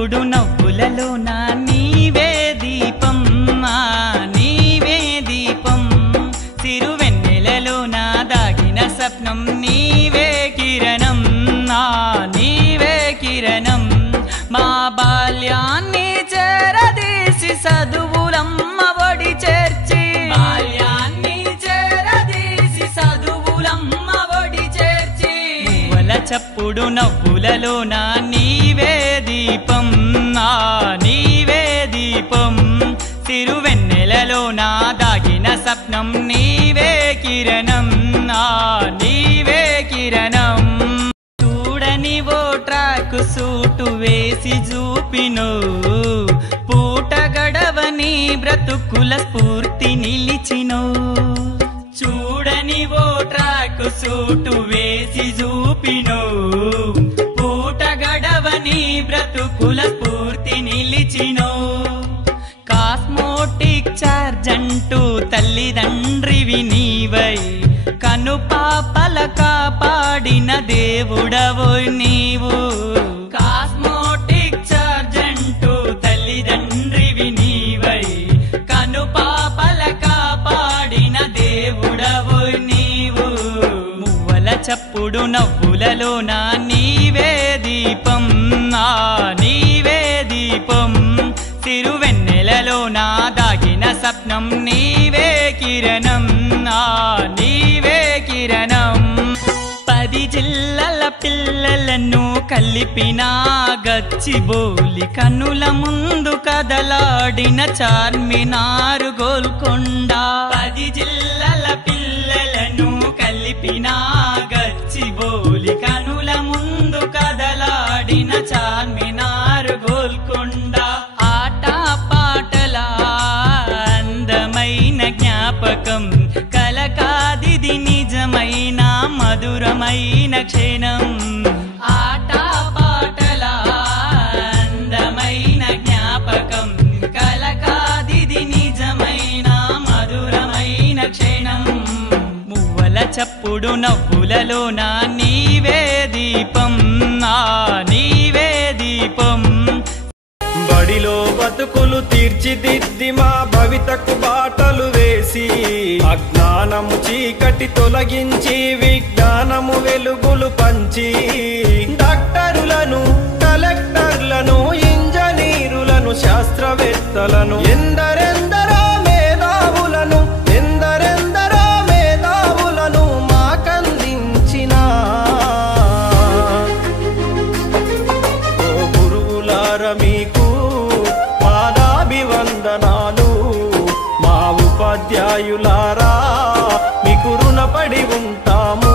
చప్పుడు నవ్వులలో నా నీవే దీపం నీవే దీపం సిరువెన్నెలలో నా దాగిన స్వప్నం నీవే కిరణం నీవే కిరణం మా బాల్యాన్ని చేరదీసి చదువులమ్మ ఒడి చేర్చి బాల్యాన్ని చేరదీసి చదువులమ్మ ఒడి చేర్చి పువ్వుల చప్పుడు నవ్వులలో నా నీవే దీపం నీవే దీపం సిరువెన్నెలలో నా దాగిన స్వప్నం నీవే కిరణం నీవే కిరణం చూడని ఓ ట్రాక్ సూటు వేసి చూపినో పూట గడవని బ్రతుకుల స్ఫూర్తి నిలిచినో చూడని ఓ ట్రాక్ సూటు వేసి చూపినో పూట గడవని బ్రతుకుల స్ఫూర్తి నిలిచినో కాస్మోటిక్ చార్జ్ అంటూ తల్లిదండ్రివి నీవై కను పాపల కాపాడిన దేవుడవోయ్ నీవు కాస్మోటిక్ చార్జ్ అంటూ తల్లిదండ్రివి నీవై కను పాపల కాపాడిన దేవుడవోయ్ నీవు మువ్వల చప్పుడు నవ్వులలో నా నీవే దీపం నీవే దీపం సిరువెన్నెలలో నా దాగిన స్వప్నం నీవే కిరణం నీవే కిరణం 10 జిల్లల పిల్లలను కలిపిన గచ్చిబౌలి కన్నుల ముందు కదలాడిన చార్మినారు గోల్కొండ 10 జిల్లల పిల్లలను కలిపిన గచ్చిబౌలి కన్నుల ముందు కదలాడిన చార్మినారు గోల్కొండ ఆట పాటల అందమైన జ్ఞాపకం కలకాదిది నిజమైన మధురమైన క్షణం ఆట పాటల అందమైన జ్ఞాపకం కలకాదిది నిజమైన మధురమైన క్షణం మువ్వల చప్పుడు నవ్వులలో నా నీవే దీపం నీవే దీపం బడిలో బతుకులు తీర్చిదిద్ది మా భవితకు బాటలు వేసి అజ్ఞానము చీకటి తొలగించి విజ్ఞానము వెలుగులు పంచి డాక్టరులను కలెక్టర్లను ఇంజనీరులను శాస్త్రవేత్తలను ఎందరెందరో మేధావులను ఎందరెందరో మేధావులను మాకందించిన ఓ గురువులార మీకు పాదాభివందనాలు మా ఉపాధ్యాయులారా మీకు రుణపడి ఉంటాము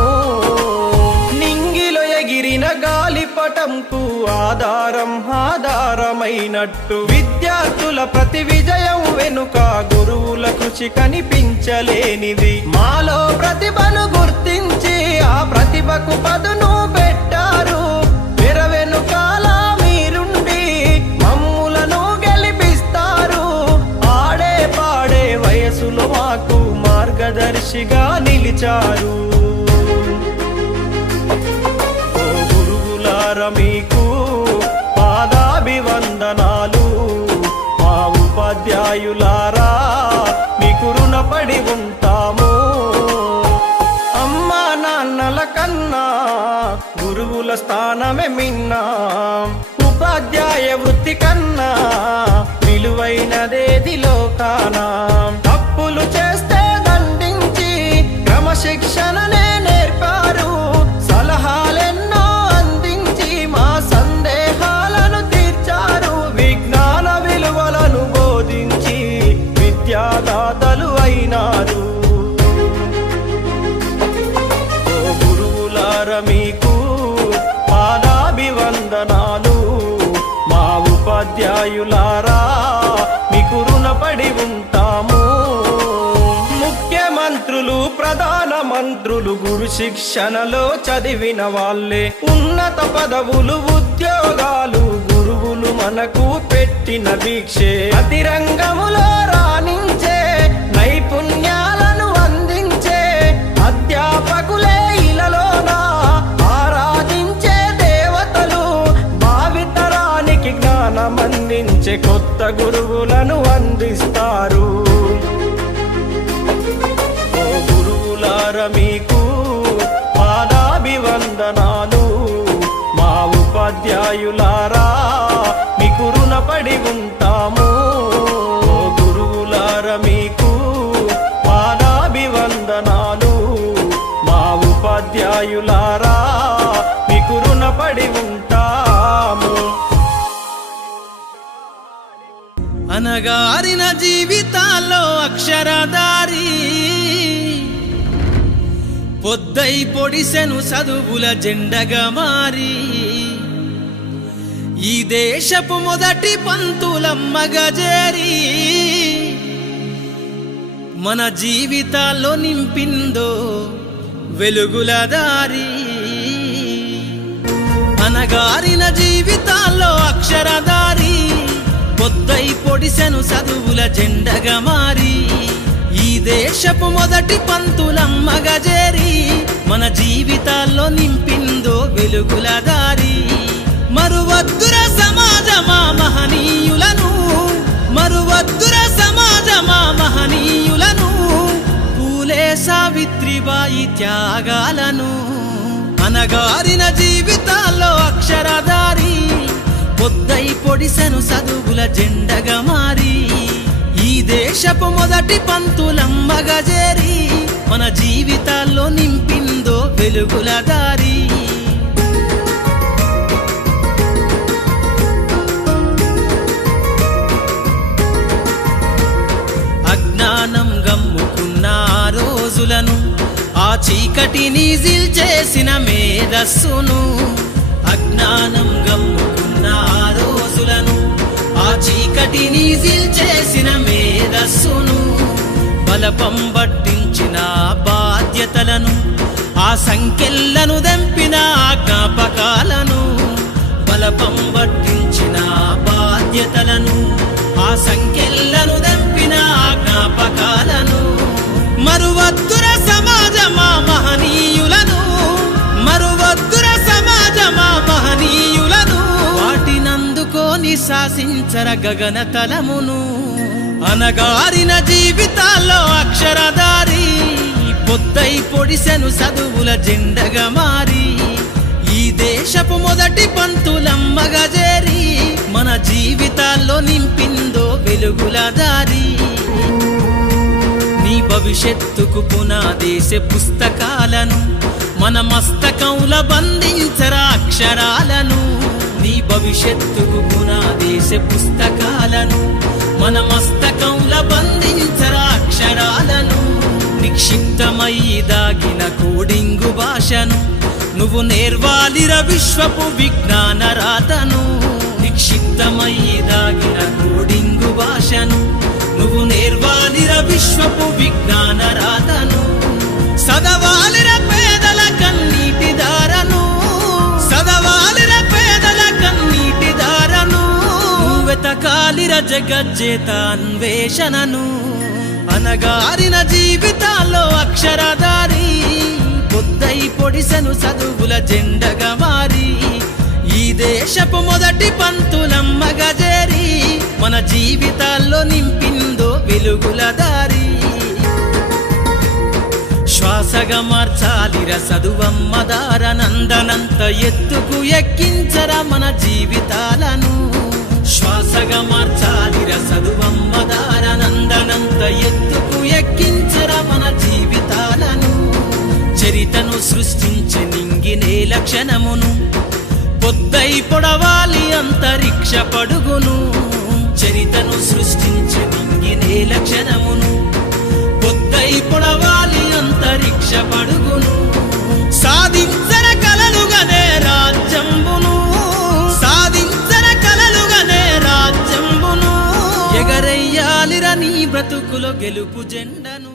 నింగిలో ఎగిరిన గాలిపటంకు ఆధారమైనట్టు విద్యార్థుల ప్రతి విజయం వెనుక గురువుల కృషి కనిపించలేనిది మాలో ప్రతిభను గుర్తించి ఆ ప్రతిభకు పదును పెట్టారు వెనుకాల మీరుండి మమ్ములను గెలిపిస్తారు ఆడే పాడే వయసులో మాకు మార్గదర్శిగా నిలిచారు ఓ గురువులార మీకు పాదాభివందనాలు మా ఉపాధ్యాయులారా మీకు రుణపడి ఉంటాము అమ్మా నాన్నల కన్నా గురువుల స్థానమే మిన్నా ఉపాధ్యాయ వృత్తి కన్నా విలువైనదేది లోకాన తప్పులు చేస్తే దండించి క్రమశిక్షణనే నేర్పారు సలహాలెన్నో అందించి మా సందేహాలను తీర్చారు విజ్ఞాన విలువలను బోధించి విద్యాదాతలు అయినారు ఓ గురువులార మీకు పాదాభివందనాలు మా ఉపాధ్యాయులారా మీకు రుణపడి ఉంటాము ముఖ్యమంత్రులు ప్రధాన మంత్రులు గురు శిక్షణలో చదివిన వాళ్ళే ఉన్నత పదవులు ఉద్యోగాలు గురువులు మనకు పెట్టిన భిక్షే అతి రంగములో రాణించే నైపుణ్యాలను అందించే అధ్యాపకులే ఇలలోనా ఆరాధించే దేవతలు భావితరానికి జ్ఞాన మెచ్చే కొత్త గురువులను అందిస్తారు. ఓ గురువులార మీకు పాదాభివందనాలు, మా ఉపాధ్యాయులారా మీకు రుణపడి ఉంటాము. ఓ గురువులార మీకు పాదాభివందనాలు, మా ఉపాధ్యాయులారా మీకు రుణపడి ఉంటాము. అనగారిన జీవితాల్లో అక్షరధారి, పొద్దై పొడిసెను చదువుల జెండగా మారి, ఈ దేశపు మొదటి పంతులమ్మగా చేరి, మన జీవితాల్లో నింపిందో వెలుగుల దారి. అనగారిన జీవితాల్లో అక్షరధారి, పొద్దై పొడిసెను చదువుల జెండగా మారి, ఈ దేశపు మొదటి పంతులమ్మగా చేరి, మన జీవితాల్లో నింపిందో వెలుగుల దారి. మరువద్దుర సమాజమా మహనీయులను, మరువద్దుర సమాజమా మహనీయులను, పూలే సావిత్రిబాయి త్యాగాలను. అనగారిన జీవితాల్లో అక్షరధారి, పొద్దై పొడిసెను చదువుల జెండగా మారి, ఈ దేశపు మొదటి పంతులమ్మగా చేరి, మన జీవితాల్లో నింపిందో వెలుగుల దారి. అజ్ఞానం గమ్ముకున్న ఆ రోజులను, ఆ చీకటిని జిల్చేసిన మేధస్సును, అజ్ఞానం గమ్ముకున్న ఆ రోజులను, ఆ చీకటిని జిల్చేసిన మేధస్సును, బలపం పట్టించిన బాధ్యతలను, ఆ సంఖ్యలను దెంపిన జ్ఞాపకాలను, బలపం పట్టించిన బాధ్యతలను, ఆ సంఖ్యలను దెంపిన జ్ఞాపకాలను. మరువద్దుర సమాజమా మహనీయులను, మరువద్దుర సమాజమా మహనీయులను, వాటినందుకోని శాసించర గగన తలమును. అనగారిన జీవితాల్లో అక్షరధారి, పొద్దై పొడిసెను చదువుల జెండగా మారి, ఈ దేశపు మొదటి పంతులమ్మగా చేరి, మన జీవితాల్లో నింపిందో వెలుగుల దారి. నీ భవిష్యత్తుకు పునాదేసే పుస్తకాలను, మన మస్తకంల బంధించరా అక్షరాలను. నీ భవిష్యత్తుకు పునాదేసే పుస్తకాలను, మన మస్తకంల బంధించరా అక్షరాలను. నిక్షిప్తమై దాగిన కోడింగు భాషను, నువ్వు నేర్వాలిర విశ్వపు విజ్ఞాన రాతను. నిక్షిప్తమై దాగిన కోడింగు భాషను, నువ్వు నేర్వాలిర విశ్వపు విజ్ఞాన రాతను. సదవాలిర పేదల కన్నీటి దారను, సదవాలిర పేదల కన్నీటి దారను. నువ్వెతకాలిర జగజ్జేత అన్వేషణను. అనగారిన జీవితాల్లో అక్షరధారి, పొద్దై పొడిసెను చదువుల జెండగా మారి, ఈ దేశపు మొదటి పంతులమ్మగా చేరి, మన జీవితాల్లో నింపిందో వెలుగుల దారి. శ్వాసగా మార్చాలిర చదువమ్మ దారనందనంత ఎత్తుకు ఎక్కించరా మన జీవితాలను. శ్వాసగా మార్చాలిర చదువమ్మ దారనందనంత ఎత్తుకు ఎక్కించరా మన జీవితాలను. చరితను సృష్టించే నింగినే లక్షణమును, పొద్దై పొడవాలి అంతరిక్ష పడుగును. చరితను సృష్టించే నింగినే లక్షణమును, పొద్దై పొడవాలి అంతరిక్ష పడుగును. సాధించర కలలుగనే రాజ్యంబును, సాధించర కలలుగనే రాజ్యంబును. ఎగరయ్యాలిర నీ బ్రతుకులో గెలుపు జెండను.